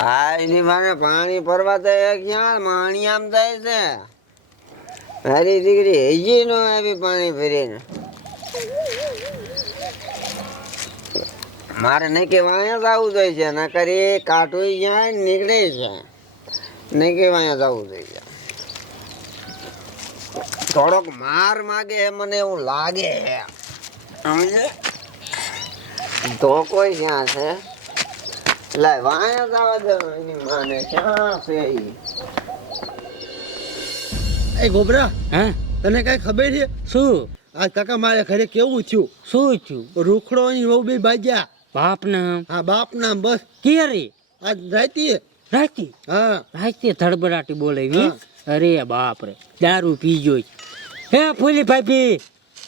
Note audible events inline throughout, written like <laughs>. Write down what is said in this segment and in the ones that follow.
આ એની માને પાણી ભરવા તો ક્યાં માણી આમ થાય છે? મારી દીકરી હજી નો આવી પાણી ભરીને. મારે નહીં કે વાયા જવું જોઈએ છે ના કરી કાંટું જાય નીકળે છે. નહીં કે વાયા જવું જોઈએ. થોડોક માર માગે મને એવું લાગે સમજે તો કોઈ ક્યાં છે? લે વાયા જવા દે એની માને. ક્યાં છે એ ગોબરા હે? તને કઈ ખબર છે? શું? આ કાકા મારે ઘરે કેવું થયું? શું થયું? રૂખડો ની વહુ બે બાજ્યા. બાપ નામ હા બાપ નામ બસ. ક્યારે આજ રાતી રાતી હા. રાતી ધડબડાટી બોલાવી અરે બાપ રે દારૂ પીજો હે ફૂલી ભાઈ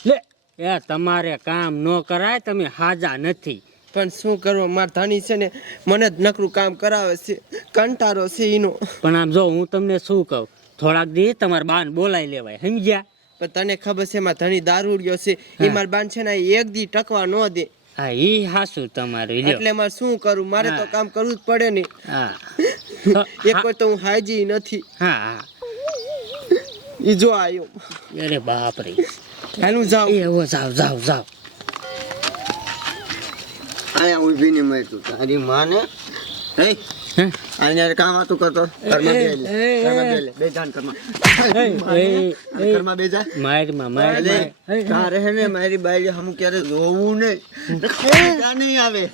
લે. એ તમારે કામ ન કરાય તમે હાજા નથી. પણ શું કરવું? માર ધણી છે ને મને જ નકરું કામ કરાવે છે. કંટારો છે એનો. પણ આમ જો હું તમને શું કહું? થોડાક દી તમારા બાન બોલાવી લેવાય સમજ્યા? પણ તને ખબર છે માર ધણી દારૂડિયો છે. એ. માર બાન છે ને એક દી ટકવા ન દે. હા ઈ હાસું તમારું એટલે મારે શું કરું? મારે તો કામ કરવું જ પડે ને. <laughs> એક વાર તો હું હાજી નથી. હા હા. ઈ જો આવ્યો અરે બાપ રે હેલું જાઉં એવો જાવ જાવ જાવ અહીંયા ઊભી નહીં તું તારી માને? હે? અહીંયા કામ હતું કરતો? ઘરમાં બે બે જાન ઘરમાં બે જા મારમાં માર. કા રહે ને મારી બાઈ હમ ક્યારે જોવું નહીં. નહીં આવે.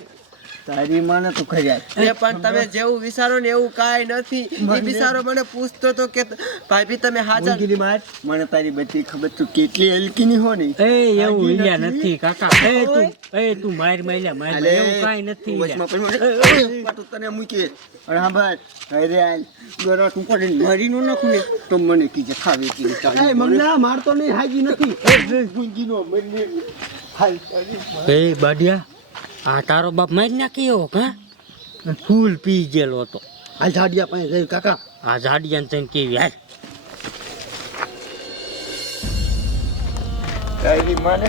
તારી માને તું ખરી એ પણ તમે જેવું વિચારો ને એવું કાંઈ નથી. એ બિચારો મને પૂછતો તો કે ભાભી તમે હાજર. મૂંગીની માર. મને તારી બધી ખબર તું કેટલી હલકીની હો ને. એ એવું ઈલ્યા નથી. કાકા. એ તું એ તું માર માર્યા માર એવું કાઈ નથી વચમાં મને, તને મૂકી અને હા ભાઈ. અરે આ ગોરા તું પડે મારી નો નાખું ને તો મને કીજે ખાવી કી એ મગના મારતો નહીં હાજી નથી. મૂંગીનો મને હાલ એ બાડિયા આ તારો બાપ મારી નાખ્યો હા? ફૂલ પી ગયેલો હતો. આ ઝાડિયા પાસે ગયું કાકા. આ જાડિયાને તને કેવી હાલ. માને.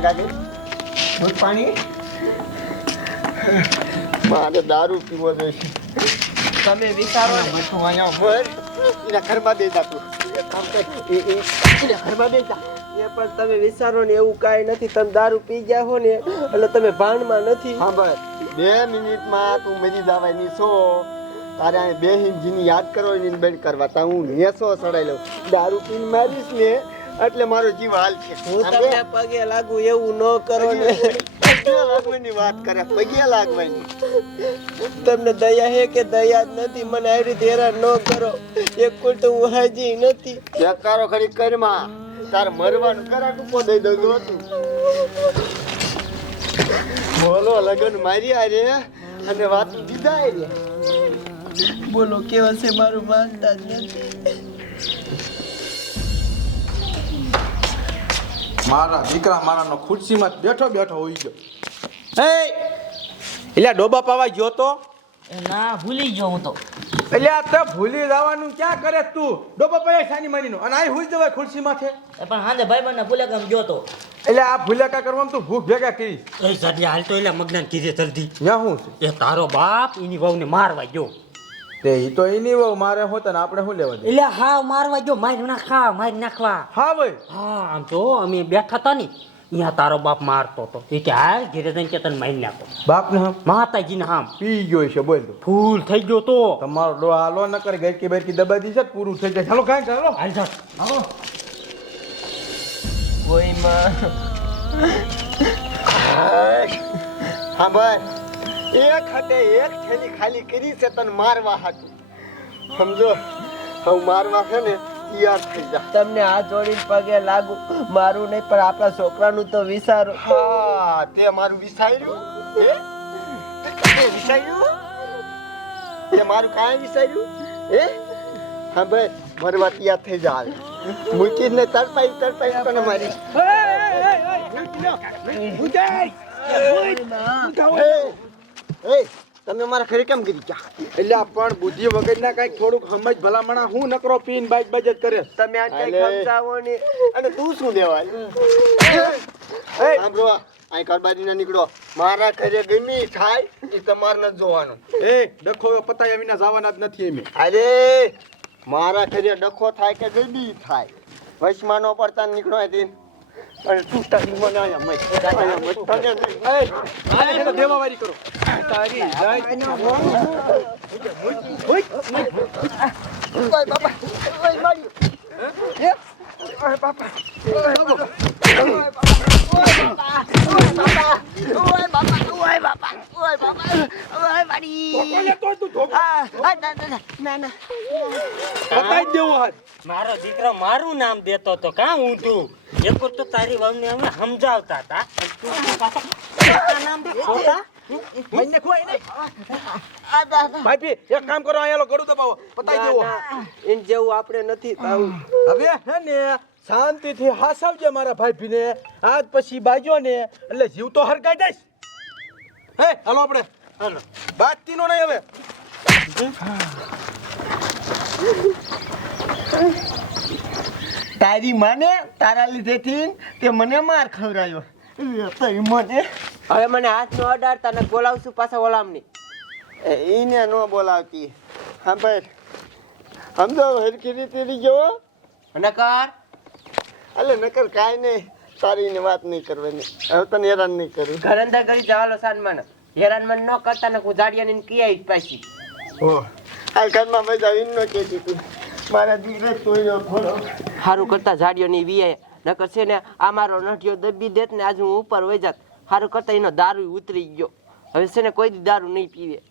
કાકી. ફૂલ પાણી. મારે દારૂ પીવો જોઈએ. તમે વિચારો ને. અહીંયા મર એના ઘરમાં દે જા તું. એ કામ કર. એ એ એના ઘરમાં દે જા એ પણ તમે વિચારો ને એવું કાંઈ નથી. તમે દારૂ પી ગયા હો ને એટલે તમે ભાનમાં નથી. સાંભળ બે મિનિટમાં તું મરી જવાની છો. તારે આ બે હિંજીની યાદ કરો એની બેન કરવા. તા હું નેસો સડાઈ લઉં. દારૂ પીને મારીશ ને એટલે મારો જીવ હાલ છે. હું તમને પગે લાગુ એવું ન કરો ને. લાગવાની વાત કરે. પગ્યા લાગવાની. તમને દયા હે કે દયા જ નથી? મને આવી રીતે હેરાન ન કરો. એક કુલ તો હું હાજી નથી. ચેકારો ખરી કરમાં. તાર મરવાનું કરા ટૂંકો દઈ દઉં હતું. બોલો લગન મારી રે અને વાત દીધા રે. બોલો કેવા છે મારું માનતા જ નથી. મારા દીકરા મારાનો ખુરશીમાં બેઠો બેઠો હોઈ ગયો. એ એટલે ડોબા પાવા ગયો તો? ના ભૂલી ગયો હું તો. એટલે આ તો ભૂલી જવાનું ક્યાં કરે તું? ડોબો પડે સાની માનીનો અને આ હુઈ જવાય ખુરશીમાં છે પણ હાંજે ભાઈ બંને ભૂલે કામ ગયો તો. એટલે આ ભૂલ્યા કા કરવામાં તું ભૂખ ભેગા કરી. એ જાડિયા હાલ તો એટલે મગનાન કીધે જલ્દી. ત્યાં શું એ તારો બાપ એની વહુને મારવા ગયો. તે ઈ તો એની વહુ મારે હોતા ને આપણે શું લેવા દે? એટલે હા મારવા ગયો મારી નાખવા મારી નાખવા હા ભાઈ. હા આમ તો અમે બેઠા હતા ને. અહીંયા તારો બાપ મારતો હતો એ કે હા ઘેરે જઈને કે તને મારી નાખો. બાપ ને હમ માતાજીને હામ પી ગયો છે બોલ તું. ફૂલ થઈ ગયો તો. તમારો ડો હાલો ન કરે ગરકી બેરકી દબા દીધે પૂરું થઈ જાય. ચાલો કાંઈ ચાલો હાલ. જા. કોઈ માં. હા ભાઈ. એક હટે એક થેલી ખાલી કરી છે તને મારવા હાટું. સમજો? હું મારવા છે ને તૈયાર થઈ જા તમને આ જોડીને પગે લાગુ મારું નહીં પણ આપણા છોકરાનું તો વિચારો હા તે મારું વિસાર્યું હે તે વિસાર્યું તે મારું કાંઈ વિસાર્યું હે હા ભાઈ મરવા તૈયાર થઈ જા. મૂકીને તડપાઈ તડપાઈ તને મારી એ, એ, તમે મારા ઘરે કેમ ગીરી ગયા? એટલે પણ બુદ્ધિ વગરના કાંઈક થોડુંક સમજ ભલામણા હું નકરો પીન બાઈક જ કરે. તમે આ કઈ અલે. સમજાવો ને. અને તું શું દેવાય? સાંભળો અહીં કરબાજી ના નીકળો. મારા ઘરે ગમી થાય એ તમારે નથી જોવાનું. એ ડખો પતાય વિના જવાના જ નથી એમે. અરે મારા ઘરે ડખો થાય કે ગમી થાય? વૈશ્માનો નો પડતા નીકળો અને તું તારી મને અહીંયા મત. અહીંયા મત. તને નહીં. આને એને દેવાવારી કરો. તારી જાય. ઓય બાપા ઓય મારી હે? ઓય બાપા. ઓય બાપા. ઓય બાપા. ઓય બાપા. ઓય બાપા ઓય બાપા ઓય બાપા ઓય તો તું ધોકો આ ના ના ના ના પતાઈ દેવો હાથ મારો દીકરો મારું નામ દેતો તો કાં ઊંધું? એક તો તારી વાવને અમે સમજાવતા હતા. તું પાછા નામ દે. પોતા મને કોઈ નહીં. ભાઈ એક કામ કરો અહીંયા ગળું દબાવો. પતાઈ દેવો. એન જેવું આપણે નથી થાવું હવે હે ને શાંતિથી હાસવજે મારા ભાઈ ભીને આજ પછી બાજો ને એટલે જીવ તો હરકાઈ જઈશ. હે હાલો આપણે. હાલો. બાતતી નો નહીં હવે. તારી માને તારા લીધેથી તે મને માર ખવડાયો. તઈ મને. હવે મને હાથ નો અડાડતા ને બોલાવશું પાછા ઓલામની. એને ન બોલાવતી. હા ભાઈ સમજો હરખી રીતે રહી ગયો અને કર અલે નકર કાંઈ નહીં. તારી ને વાત નહીં કરવાની. હવે તને હેરાન નહીં કરું. ઘર અંદર કરી જવાલો સાનમાન હેરાન મન ન કરતા ને હું જાડિયાને કિયા પાછી. ઓ આ ઘરમાં મજા આવીને ન કહેતી તું. મારા દીકરે તોય થોડો સારું કરતા જાડિયો ની વીએ. નકર છે ને, આ મારો નઠિયો દબી દેત ને આજે હું ઉપર વહી જાત. સારું કરતા એનો દારૂ ઉતરી ગયો. હવે છે ને કોઈ દારૂ નહીં પીવે.